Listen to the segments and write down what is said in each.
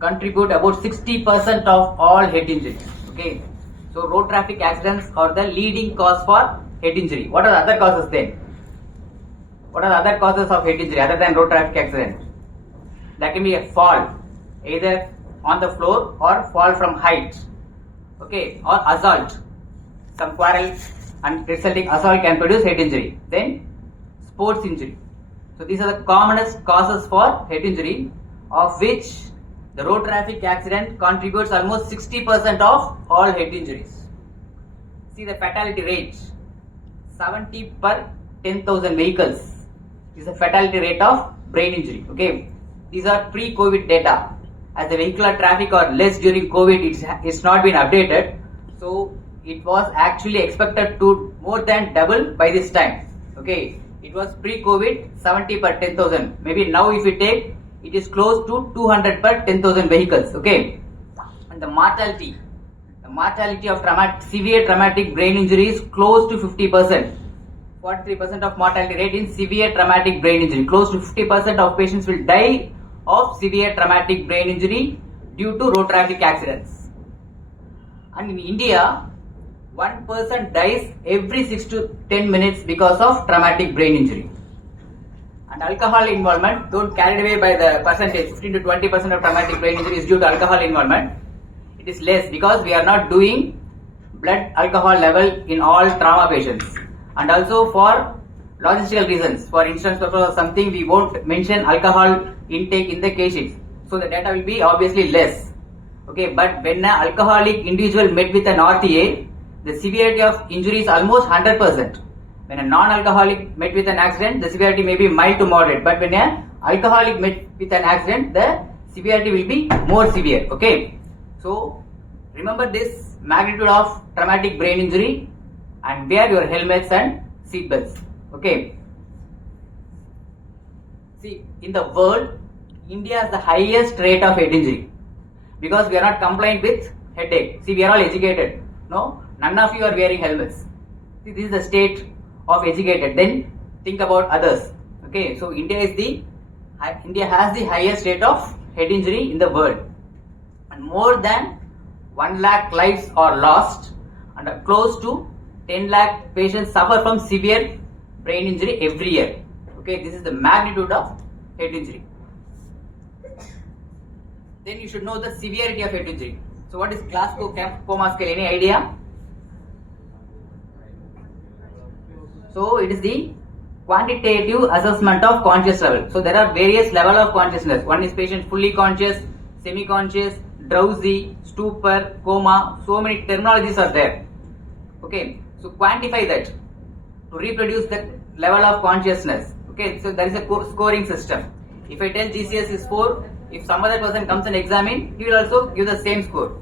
contribute about 60% of all head injuries. Okay, so road traffic accidents are the leading cause for head injury. What are the other causes then? What are the other causes of head injury other than road traffic accident? That can be a fall, either on the floor or fall from height. Okay, or assault. Some quarrel and resulting assault can produce head injury. Then sports injury. So these are the commonest causes for head injury, of which the road traffic accident contributes almost 60% of all head injuries. See the fatality rate, 70 per 10,000 vehicles is the fatality rate of brain injury. Okay, these are pre-COVID data. As the vehicular traffic or less during COVID, it's not been updated. So it was actually expected to more than double by this time. Okay, it was pre-COVID 70 per 10,000. Maybe now if we take, it is close to 200 per 10,000 vehicles. Okay, and the mortality of severe traumatic brain injury is close to 50%. 43% of mortality rate in severe traumatic brain injury. Close to 50% of patients will die of severe traumatic brain injury due to road traffic accidents. And in India, one person dies every 6 to 10 minutes because of traumatic brain injury. And alcohol involvement, don't carried away by the percentage, 15 to 20% of traumatic brain injury is due to alcohol involvement. It is less because we are not doing blood alcohol level in all trauma patients. And also for logistical reasons, for instance purpose or something, we won't mention alcohol intake in the case sheets. So the data will be obviously less. Okay, but when an alcoholic individual met with an RTA, the severity of injury is almost 100%. When a non-alcoholic met with an accident, the severity may be mild to moderate. But when an alcoholic met with an accident, the severity will be more severe. Okay, so remember this magnitude of traumatic brain injury and wear your helmets and seat belts. Okay. See, in the world, India has the highest rate of head injury because we are not compliant with headache. See, we are all educated. No, none of you are wearing helmets. See, this is the state of educated. Then think about others. Okay, so India has the highest rate of head injury in the world, and more than 1 lakh lives are lost, and close to 10 lakh patients suffer from severe brain injury every year. Okay, this is the magnitude of head injury. Then you should know the severity of head injury. So what is Glasgow Coma Scale? Any idea? So it is the quantitative assessment of conscious level. So there are various level of consciousness. One is patient fully conscious, semi-conscious, drowsy, stupor, coma. So many terminologies are there. Okay, so quantify that to reproduce the level of consciousness. Okay, so there is a scoring system. If I tell GCS is 4, if some other person comes and examine, he will also give the same score.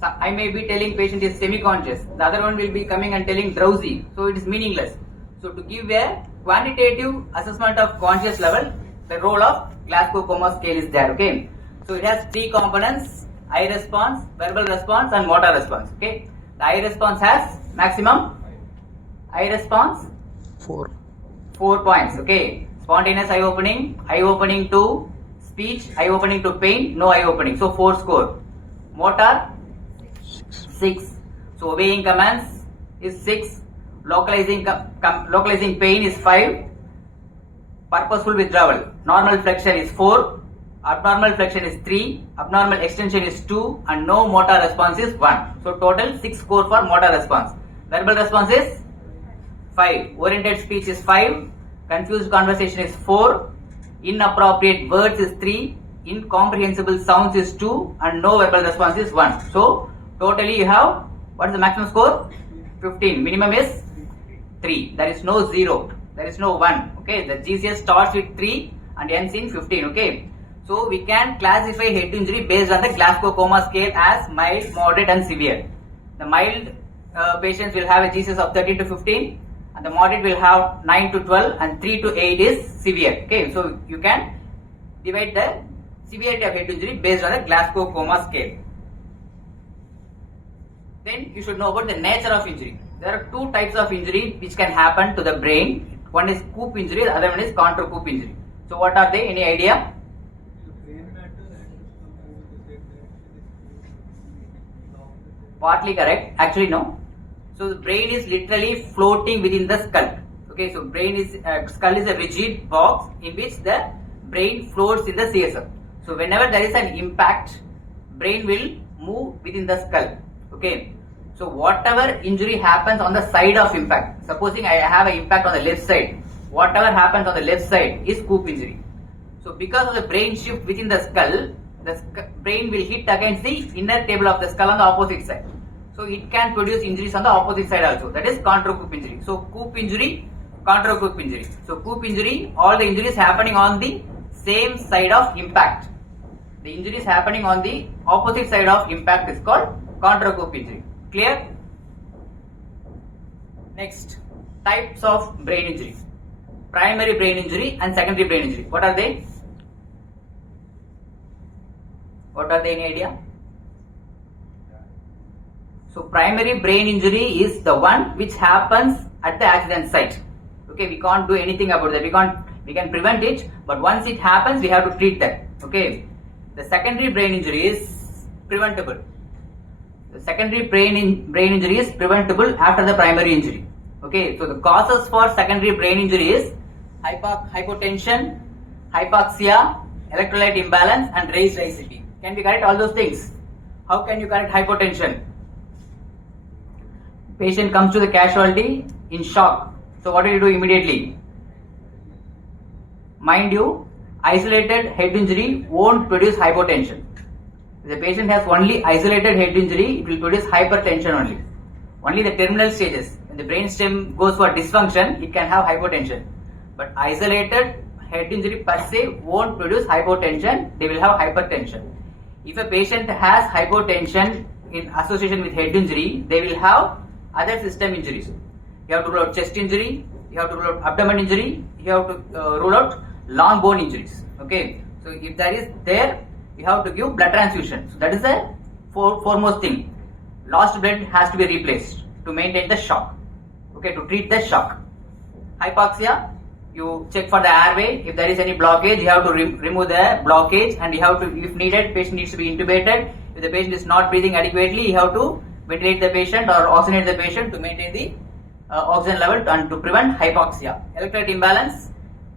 So I may be telling patient is semi-conscious, the other one will be coming and telling drowsy, so it is meaningless. So to give a quantitative assessment of conscious level, the role of Glasgow Coma Scale is there. Okay, so it has 3 components: eye response, verbal response and motor response. Okay, the eye response has maximum eye response 4 points. Okay, spontaneous eye opening to speech, eye opening to pain, no eye opening, so 4 score. Motor 6. So obeying commands is 6. Localizing pain is 5. Purposeful withdrawal, normal flexion is 4. Abnormal flexion is 3. Abnormal extension is 2. And no motor response is 1. So total 6 score for motor response. Verbal response is 5. Oriented speech is 5. Confused conversation is 4. Inappropriate words is 3. Incomprehensible sounds is 2. And no verbal response is 1. So totally you have, what is the maximum score? 15. Minimum is 3. There is no 0. There is no 1. Okay, the GCS starts with 3 and ends in 15. Okay, so we can classify head injury based on the Glasgow Coma Scale as mild, moderate and severe. The mild patients will have a GCS of 13 to 15, and the moderate will have 9 to 12, and 3 to 8 is severe. Okay, so you can divide the severity of head injury based on the Glasgow Coma Scale. Then you should know about the nature of injury. There are 2 types of injury which can happen to the brain. One is coup injury, the other one is contra coup injury. So what are they? Any idea? Partly correct. Actually, no. So the brain is literally floating within the skull. Okay, so skull is a rigid box in which the brain floats in the CSF. So whenever there is an impact, brain will move within the skull. Okay. So whatever injury happens on the side of impact, supposing I have an impact on the left side, whatever happens on the left side is scoop injury. So because of the brain shift within the skull, the brain will hit against the inner table of the skull on the opposite side. So it can produce injuries on the opposite side also. That is contra-coup injury. So coup injury, contra-coup injury. So coup injury, all the injuries happening on the same side of impact. The injuries happening on the opposite side of impact is called contra-coup injury. Clear? Next, types of brain injury. Primary brain injury and secondary brain injury. What are they? What are they? Any idea? So primary brain injury is the one which happens at the accident site. Okay, we can't do anything about that. We can prevent it, but once it happens, we have to treat that. Okay. The secondary brain injury is preventable. The secondary brain injury is preventable after the primary injury. Okay, so the causes for secondary brain injury is hypotension, hypoxia, electrolyte imbalance, and raised ICP. Can we correct all those things? How can you correct hypotension? Patient comes to the casualty in shock. So what do you do immediately? Mind you, isolated head injury won't produce hypotension. If the patient has only isolated head injury, it will produce hypertension only. Only the terminal stages. When the brainstem goes for dysfunction, it can have hypotension. But isolated head injury per se won't produce hypotension, they will have hypertension. If a patient has hypotension in association with head injury, they will have other system injuries. You have to rule out chest injury, you have to rule out abdomen injury, you have to rule out long bone injuries. Okay, so if that is there, you have to give blood transfusion. So that is the foremost thing. Lost blood has to be replaced to maintain the shock. Okay, to treat the shock. Hypoxia, you check for the airway. If there is any blockage, you have to remove the blockage, and you have to, if needed, patient needs to be intubated. If the patient is not breathing adequately, you have to ventilate the patient or oxygenate the patient to maintain the oxygen level and to prevent hypoxia. Electrolyte imbalance,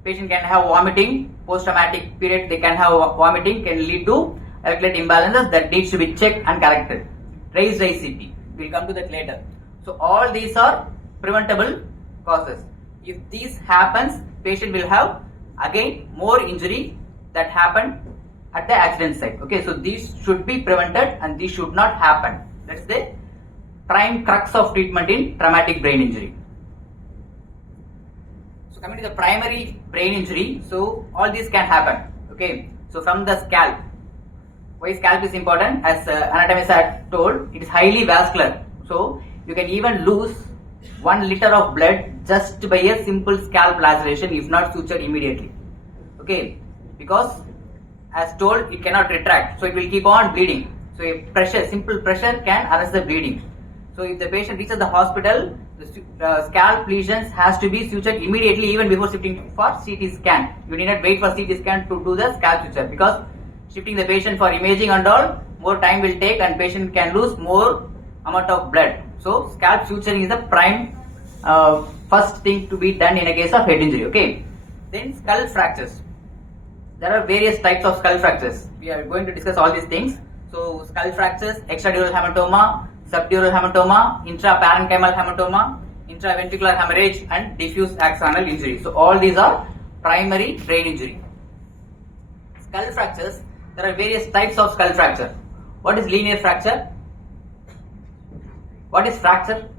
patient can have vomiting, post-traumatic period they can have vomiting, can lead to electrolyte imbalances that needs to be checked and corrected. Raised ICP, we will come to that later. So all these are preventable causes. If this happens, patient will have again more injury that happened at the accident site. Okay, so these should be prevented and these should not happen. That's the prime crux of treatment in traumatic brain injury. So coming to the primary brain injury, so all these can happen. Okay, so from the scalp. Why scalp is important? As anatomists are told, it is highly vascular. So you can even lose 1 liter of blood just by a simple scalp laceration if not sutured immediately. Okay, because as told, it cannot retract, so it will keep on bleeding. So a pressure, simple pressure can arrest the bleeding. So if the patient reaches the hospital, the scalp lesions has to be sutured immediately even before shifting for CT scan. You need not wait for CT scan to do the scalp suture, because shifting the patient for imaging and all, more time will take and patient can lose more amount of blood. So scalp suturing is the prime first thing to be done in a case of head injury. Okay. Then skull fractures. There are various types of skull fractures. We are going to discuss all these things. So skull fractures, extradural hematoma, subdural hematoma, intraparenchymal hematoma, intraventricular hemorrhage, and diffuse axonal injury. So all these are primary brain injury. Skull fractures, there are various types of skull fracture. What is linear fracture? What is fracture?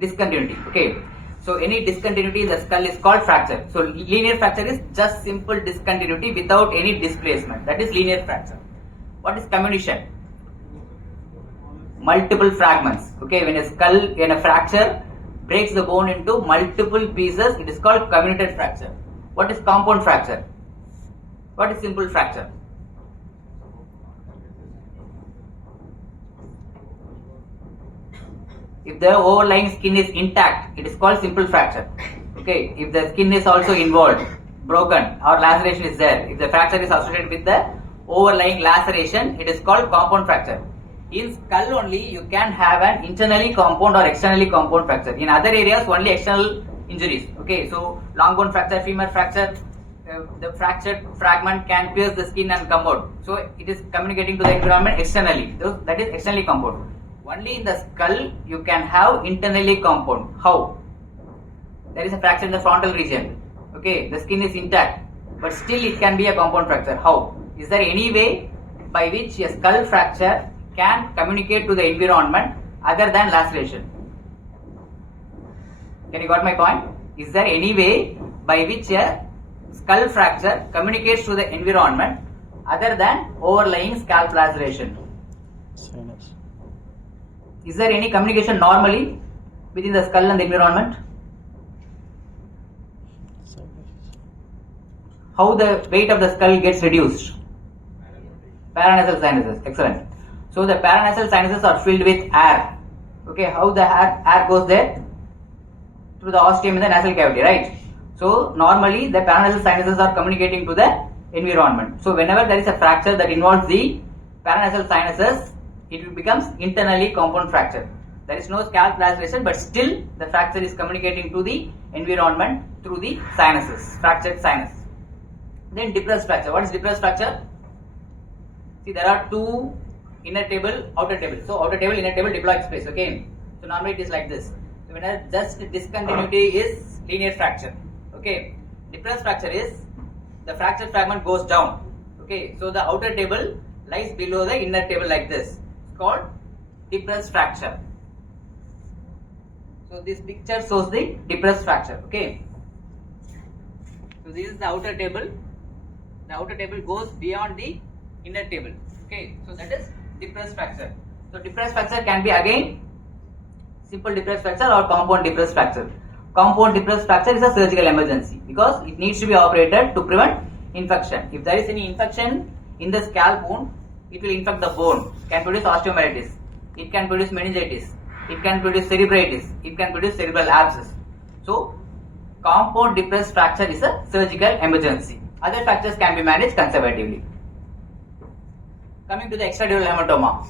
Discontinuity. Okay. So any discontinuity in the skull is called fracture. So linear fracture is just simple discontinuity without any displacement. That is linear fracture. What is comminution? Multiple fragments. Okay, when a fracture breaks the bone into multiple pieces, it is called comminuted fracture. What is compound fracture? What is simple fracture? If the overlying skin is intact, it is called simple fracture. Okay, if the skin is also involved, broken, or laceration is there, if the fracture is associated with the overlying laceration, it is called compound fracture. In skull only you can have an internally compound or externally compound fracture. In other areas only external injuries. Okay, so long bone fracture, femur fracture, the fractured fragment can pierce the skin and come out. So it is communicating to the environment externally. So that is externally compound. Only in the skull you can have internally compound. How? There is a fracture in the frontal region. Okay, the skin is intact, but still it can be a compound fracture. How? Is there any way by which a skull fracture can communicate to the environment other than laceration? Can you got my point? Is there any way by which a skull fracture communicates to the environment other than overlying scalp laceration? Sinus. Is there any communication normally between the skull and the environment? Sinus. How the weight of the skull gets reduced? Paranasal sinuses. Excellent. So the paranasal sinuses are filled with air. Okay, how the air goes there? Through the ostium in the nasal cavity, right? So normally the paranasal sinuses are communicating to the environment. So whenever there is a fracture that involves the paranasal sinuses, it becomes internally compound fracture. There is no scalp laceration, but still the fracture is communicating to the environment through the sinuses, fractured sinus. Then depressed fracture. What is depressed fracture? See, there are two inner table, outer table. So outer table, inner table, diploid space. Okay. So normally it is like this. So when just discontinuity is linear fracture. Okay. Depressed fracture is the fractured fragment goes down. Okay. So the outer table lies below the inner table like this. It's called depressed fracture. So this picture shows the depressed fracture. Okay. So this is the outer table. The outer table goes beyond the inner table. Okay. So that is depressed fracture. So depressed fracture can be again simple depressed fracture or compound depressed fracture. Compound depressed fracture is a surgical emergency because it needs to be operated to prevent infection. If there is any infection in the scalp wound, it will infect the bone, can produce osteomyelitis, it can produce meningitis, it can produce cerebritis, it can produce cerebral abscess. So compound depressed fracture is a surgical emergency. Other fractures can be managed conservatively. Coming to the extradural hematoma.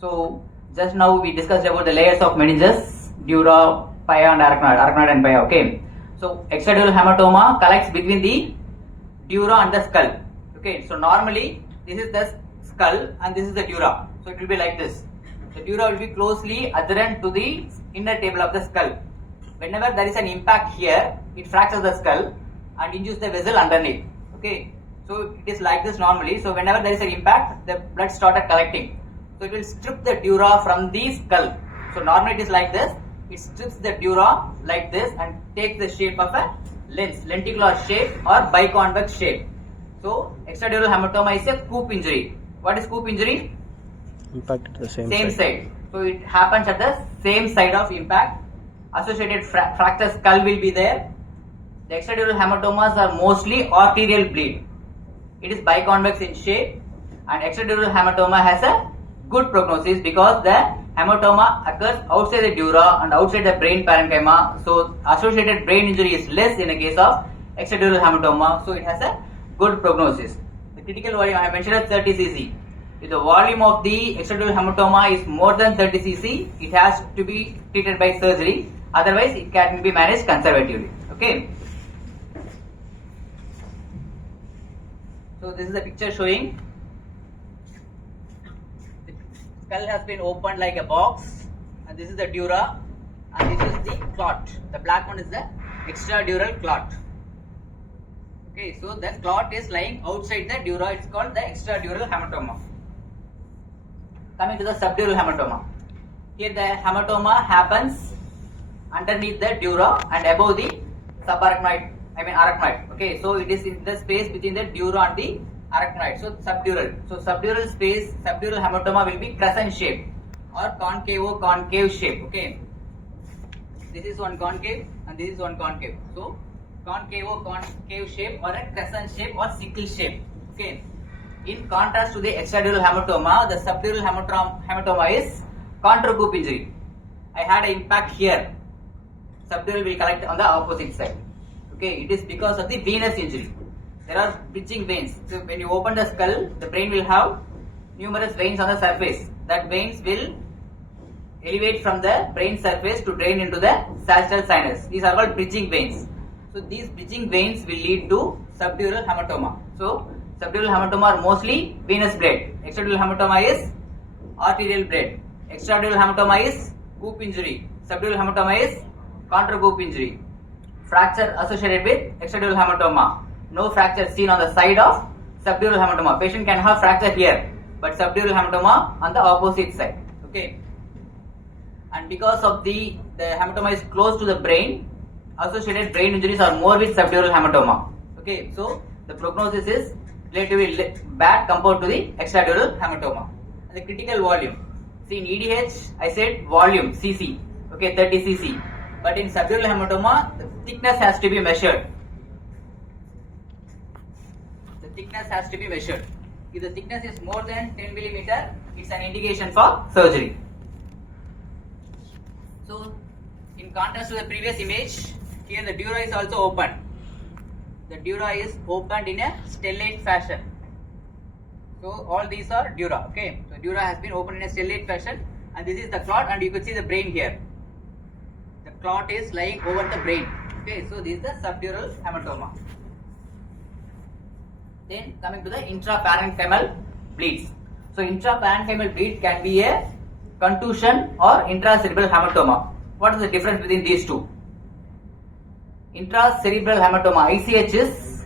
So just now we discussed about the layers of meninges, dura, pia and arachnoid and pia. Okay. So extradural hematoma collects between the dura and the skull. Okay. So normally this is the skull and this is the dura. So it will be like this. The dura will be closely adherent to the inner table of the skull. Whenever there is an impact here, it fractures the skull and induces the vessel underneath. Okay. So it is like this normally. So whenever there is an impact, the blood started collecting. So it will strip the dura from the skull. So normally it is like this. It strips the dura like this and takes the shape of a lens, lenticular shape or biconvex shape. So extradural hematoma is a coup injury. What is coup injury? Impact at the same side. So it happens at the same side of impact. Associated fracture skull will be there. The extradural hematomas are mostly arterial bleed. It is biconvex in shape and extradural hematoma has a good prognosis because the hematoma occurs outside the dura and outside the brain parenchyma. So associated brain injury is less in a case of extradural hematoma. So it has a good prognosis. The critical volume I mentioned is 30 cc. If the volume of the extradural hematoma is more than 30 cc, it has to be treated by surgery. Otherwise, it can be managed conservatively. Okay. So this is a picture showing the skull has been opened like a box, and this is the dura, and this is the clot. The black one is the extradural clot. Okay, so the clot is lying outside the dura. It's called the extradural hematoma. Coming to the subdural hematoma. Here the hematoma happens underneath the dura and above the subarachnoid. Arachnoid. Okay, so it is in the space between the dura and the arachnoid. So subdural. So subdural space, subdural hematoma will be crescent shape or concave shape. Okay, this is one concave and this is one concave. So concave shape or a crescent shape or sickle shape. Okay. In contrast to the extradural hematoma, the subdural hematoma is contra-coup injury. I had an impact here. Subdural will collect on the opposite side. Okay, it is because of the venous injury. there are bridging veins. So when you open the skull, the brain will have numerous veins on the surface. That veins will elevate from the brain surface to drain into the sagittal sinus. These are called bridging veins. So these bridging veins will lead to subdural hematoma. So subdural hematoma are mostly venous blood. Extradural hematoma is arterial blood. Extradural hematoma is goop injury. Subdural hematoma is contra-goop injury. Fracture associated with extradural hematoma. No fracture seen on the side of subdural hematoma. Patient can have fracture here, but subdural hematoma on the opposite side. Okay. And because of the hematoma is close to the brain, associated brain injuries are more with subdural hematoma. Okay. So the prognosis is relatively bad compared to the extradural hematoma. And the critical volume. See, in EDH, I said volume, cc. Okay, 30 cc. But in subdural hematoma, the thickness has to be measured. The thickness has to be measured. If the thickness is more than 10 millimeter, it's an indication for surgery. So, in contrast to the previous image, here the dura is also open. The dura is opened in a stellate fashion. So, all these are dura. Okay, so dura has been opened in a stellate fashion, and this is the clot, and you could see the brain here. The clot is lying over the brain. Okay, so this is the subdural hematoma. Then coming to the intraparenchymal bleeds. So intraparenchymal bleed can be a contusion or intracerebral hematoma. What is the difference between these two? Intracerebral hematoma, ICH is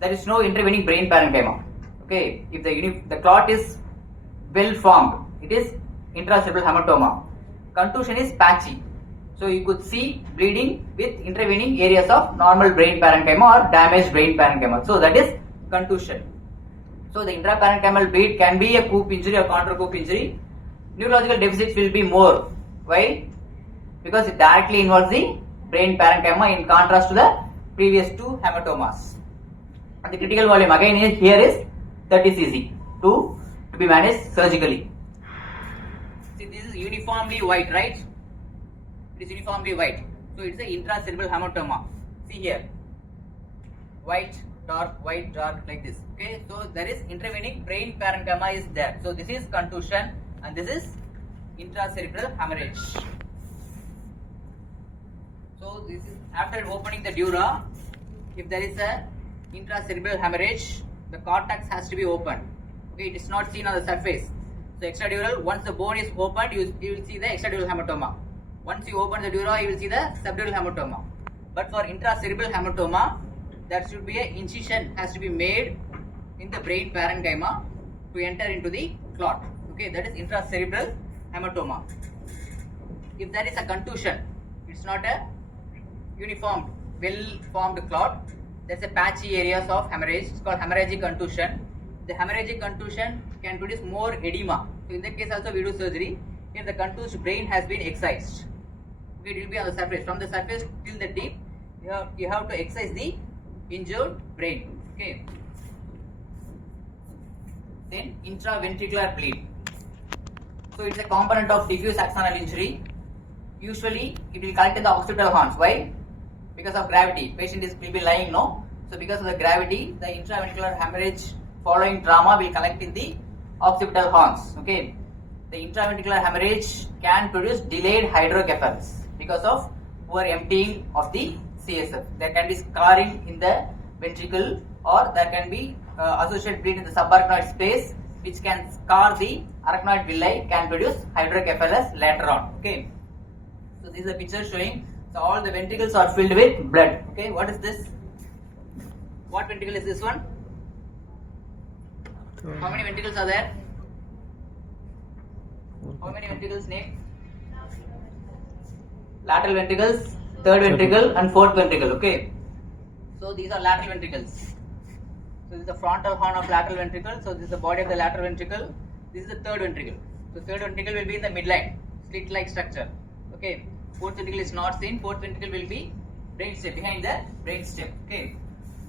there is no intervening brain parenchyma. Okay, if the clot is well formed, it is intracerebral hematoma. Contusion is patchy. So you could see bleeding with intervening areas of normal brain parenchyma or damaged brain parenchyma. So that is contusion. So the intraparenchymal bleed can be a goop injury or contra-goop injury. Neurological deficits will be more. Why? Because it directly involves the brain parenchyma in contrast to the previous two hematomas. And the critical volume again here is 30 cc to be managed surgically. See, this is uniformly white, right? It is uniformly white. So it's an intracerebral hematoma. See here. White, dark, like this. Okay. So there is intervening brain parenchyma is there. So this is contusion and this is intracerebral hemorrhage. So this is after opening the dura, if there is a intracerebral hemorrhage, the cortex has to be opened. Okay, it is not seen on the surface. So extradural, once the bone is opened, you will see the extradural hematoma. Once you open the dura, you will see the subdural hematoma. But for intracerebral hematoma, there should be an incision has to be made in the brain parenchyma to enter into the clot. Okay, that is intracerebral hematoma. If there is a contusion, it's not a uniform, well-formed clot. There's a patchy areas of hemorrhage. It's called hemorrhagic contusion. The hemorrhagic contusion can produce more edema. So in that case also we do surgery. If the contused brain has been excised, it will be on the surface. From the surface till the tip, you have to excise the injured brain. Okay. Then intraventricular bleed. So it's a component of diffuse axonal injury. Usually it will collect in the occipital horns. Why? Because of gravity. Patient will be lying, no? So because of the gravity, the intraventricular hemorrhage following trauma will collect in the occipital horns. Okay. The intraventricular hemorrhage can produce delayed hydrocephalus because of poor emptying of the CSF. There can be scarring in the ventricle, or there can be associated bleed in the subarachnoid space, which can scar the arachnoid villi, can produce hydrocephalus later on. Okay. So this is a picture showing. So all the ventricles are filled with blood. Okay. What is this? What ventricle is this one? How many ventricles are there? How many ventricles name? Lateral ventricles, third ventricle and fourth ventricle. Okay. So these are lateral ventricles. So this is the frontal horn of lateral ventricle. So this is the body of the lateral ventricle. This is the third ventricle. So third ventricle will be in the midline, slit-like structure. Okay. Fourth ventricle is not seen. Fourth ventricle will be brainstem, behind the brainstem. Okay.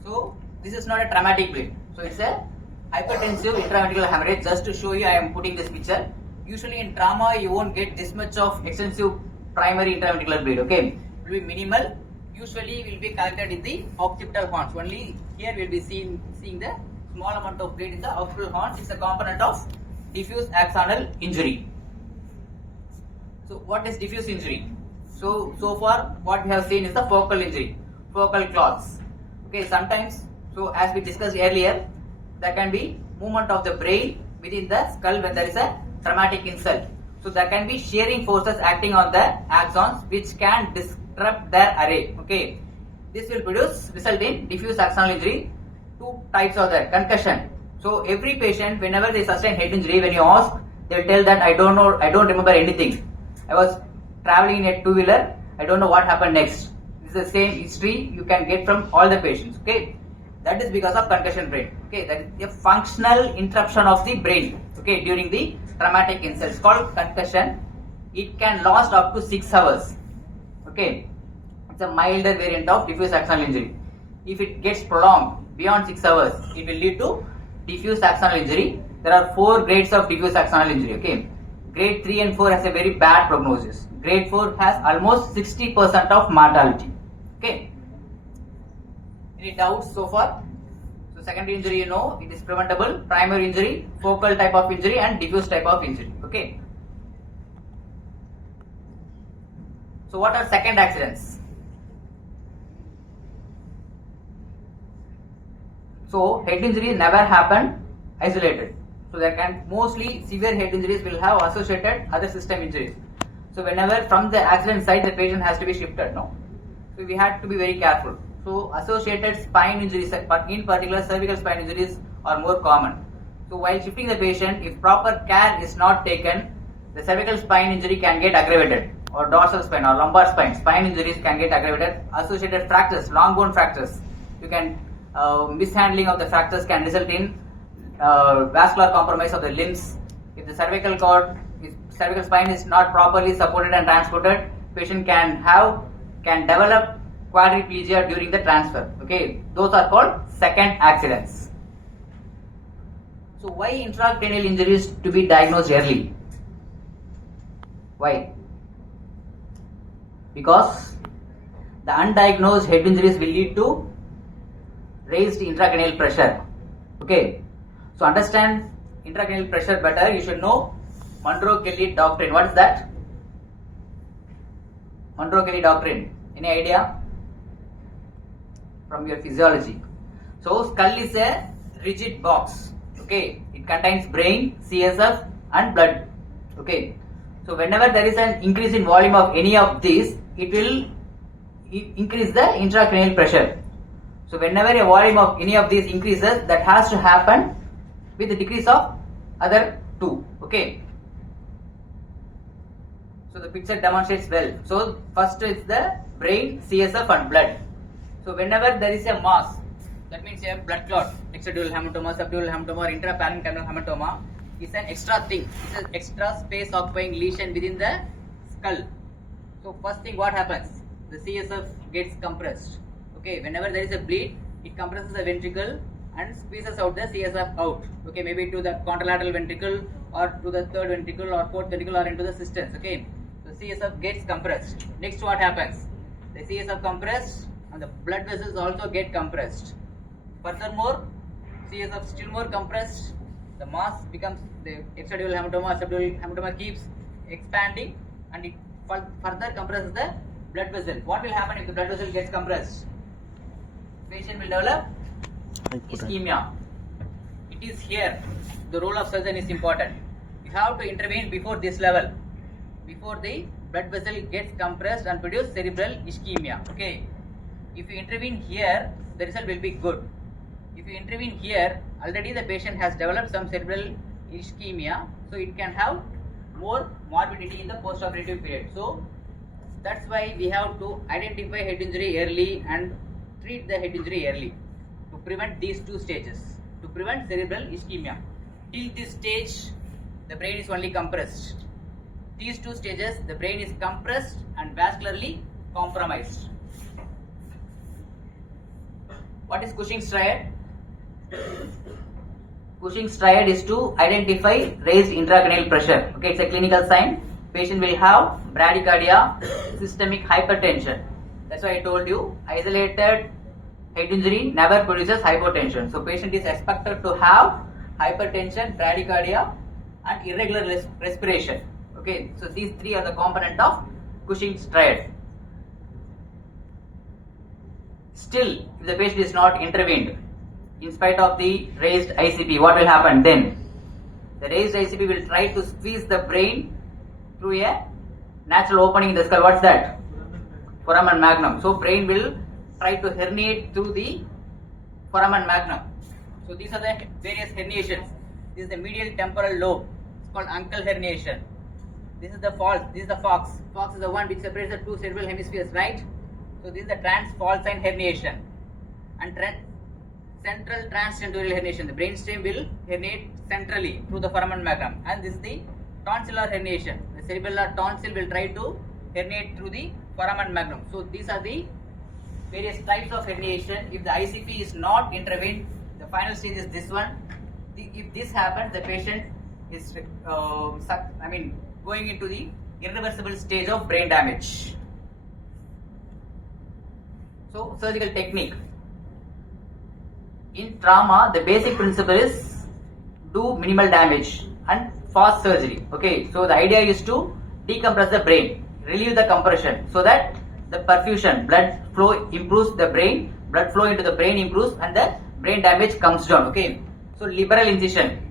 So this is not a traumatic bleed. So it's a hypertensive intraventricular hemorrhage. Just to show you, I am putting this picture. Usually in trauma, you won't get this much of extensive primary intraventricular bleed. Okay, it will be minimal. usually will be collected in the occipital horns. Only here we will be seeing the small amount of bleed in the occipital horns. It's a component of diffuse axonal injury. So what is diffuse injury? So far what we have seen is the focal injury, focal clots. Okay, sometimes, so as we discussed earlier, there can be movement of the brain within the skull when there is a traumatic insult. So there can be shearing forces acting on the axons which can disrupt their array. Okay, this will result in diffuse axonal injury. Two types of that: concussion. So every patient, whenever they sustain head injury, when you ask, they will tell that I don't know, I don't remember anything. I was traveling in a two-wheeler, I don't know what happened next. This is the same history you can get from all the patients. Okay, that is because of concussion brain. Okay, that is a functional interruption of the brain. Okay, during the traumatic insult. It's called concussion. It can last up to 6 hours. Okay, it's a milder variant of diffuse axonal injury. If it gets prolonged beyond 6 hours, it will lead to diffuse axonal injury. There are 4 grades of diffuse axonal injury. Okay, grade 3 and 4 has a very bad prognosis. Grade 4 has almost 60% of mortality. Okay, any doubts so far? So secondary injury, you know, it is preventable. Primary injury, focal type of injury, and diffuse type of injury. Okay, so what are second accidents? So head injury never happen isolated. So there can mostly severe head injuries will have associated other system injuries. So whenever from the accident site the patient has to be shifted, no. So we had to be very careful. So associated spine injuries, in particular cervical spine injuries, are more common. So while shifting the patient, if proper care is not taken, the cervical spine injury can get aggravated, or dorsal spine or lumbar spine injuries can get aggravated. Associated fractures, long bone fractures, you can mishandling of the fractures can result in vascular compromise of the limbs. If the cervical spine is not properly supported and transported, patient can develop quadriplegia during the transfer. Okay, those are called second accidents. So why intracranial injuries to be diagnosed early? Why? Because the undiagnosed head injuries will lead to raised intracranial pressure. Okay, so understand intracranial pressure better, you should know Monroe-Kelly doctrine. What is that? Monroe-Kelly doctrine. Any idea from your physiology? So skull is a rigid box. Okay, it contains brain, CSF, and blood. Okay, so whenever there is an increase in volume of any of these, it will increase the intracranial pressure. So whenever a volume of any of these increases, that has to happen with the decrease of other two. Okay, so the picture demonstrates well. So first is the brain, CSF, and blood. So whenever there is a mass, that means a blood clot, extradural hematoma, subdural hematoma, or intraparenchymal hematoma, is an extra thing. It's an extra space occupying lesion within the skull. So first thing what happens? The CSF gets compressed. Okay, whenever there is a bleed, it compresses the ventricle and squeezes out the CSF out. Okay, maybe to the contralateral ventricle or to the third ventricle or fourth ventricle or into the cisterns. Okay, so CSF gets compressed. Next what happens? The CSF compressed and the blood vessels also get compressed. Furthermore, CSF still more compressed. The mass becomes the extradural hematoma, subdural hematoma keeps expanding and it further compresses the blood vessel. What will happen if the blood vessel gets compressed? Patient will develop ischemia. It is here the role of surgeon is important. You have to intervene before this level, before the blood vessel gets compressed and produce cerebral ischemia. Okay, if you intervene here, the result will be good. If you intervene here, already the patient has developed some cerebral ischemia, so it can have more morbidity in the post-operative period. So that's why we have to identify head injury early and treat the head injury early to prevent these two stages, to prevent cerebral ischemia. Till this stage, the brain is only compressed. These two stages, the brain is compressed and vascularly compromised. What is Cushing's triad? Cushing's triad is to identify raised intracranial pressure. Okay, it's a clinical sign. Patient will have bradycardia, systemic hypertension. That's why I told you isolated head injury never produces hypotension. So patient is expected to have hypertension, bradycardia and irregular respiration. Okay, so these three are the component of Cushing's triad. Still, if the patient is not intervened, in spite of the raised ICP, what will happen then? The raised ICP will try to squeeze the brain through a natural opening in the skull. What's that? Foramen magnum. So brain will try to herniate through the foramen magnum. So these are the various herniations. This is the medial temporal lobe. It's called uncal herniation. This is the false. This is the fox. Fox is the one which separates the two cerebral hemispheres, right? So this is the transfalcine herniation. And central transtentorial herniation. The brainstem will herniate centrally through the foramen magnum. And this is the tonsillar herniation. The cerebellar tonsil will try to herniate through the foramen magnum. So these are the various types of herniation. If the ICP is not intervened, the final stage is this one. If this happens, the patient is going into the irreversible stage of brain damage. So surgical technique. In trauma, the basic principle is do minimal damage and fast surgery. Okay, so the idea is to decompress the brain, relieve the compression so that the perfusion, blood flow improves the brain, blood flow into the brain improves and the brain damage comes down. Okay, so liberal incision.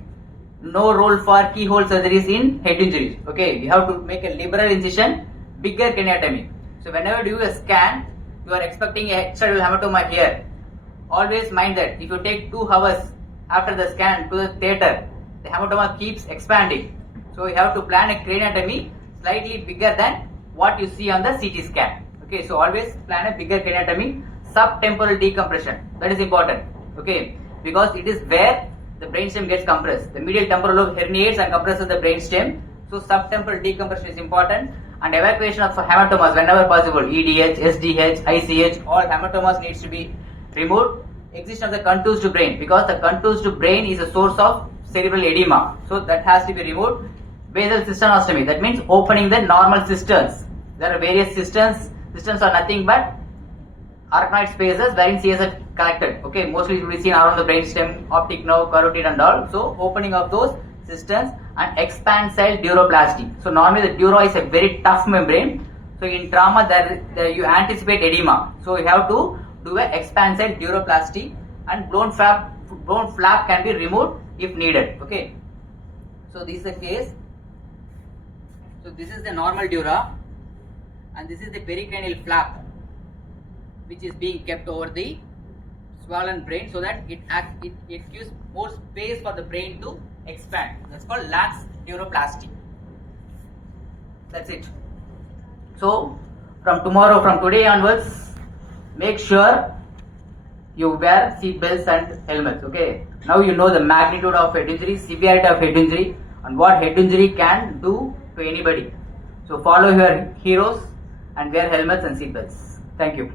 No role for keyhole surgeries in head injuries. Okay, you have to make a liberal incision, bigger craniotomy. So whenever you do a scan, you are expecting a extradural hematoma here. Always mind that if you take 2 hours after the scan to the theatre, the hematoma keeps expanding. So you have to plan a craniotomy slightly bigger than what you see on the CT scan. Okay, so always plan a bigger craniotomy, subtemporal decompression. That is important. Okay, because it is where the brainstem gets compressed. The medial temporal lobe herniates and compresses the brainstem. So subtemporal decompression is important, and evacuation of hematomas whenever possible. EDH, SDH, ICH, all hematomas needs to be removed. Existence of the contused brain, because the contused brain is a source of cerebral edema. So that has to be removed. Basal cystonostomy, that means opening the normal cisterns. There are various cisterns. Cisterns are nothing but arachnoid spaces wherein CSF collected. Okay, mostly it will be seen around the brainstem, optic nerve, carotid and all. So opening of those cisterns and expansile neuroplasty. So normally the dura is a very tough membrane. So in trauma there you anticipate edema. So you have to do a expansile neuroplasty, and blown flap can be removed if needed. Okay. So this is the case. So this is the normal dura, and this is the pericranial flap, which is being kept over the swollen brain so that it gives more space for the brain to expand. That's called lax neuroplasty. That's it. So from today onwards, make sure you wear seat belts and helmets. Okay. Now you know the magnitude of head injury, severity of head injury, and what head injury can do to anybody. So follow your heroes and wear helmets and seat belts. Thank you.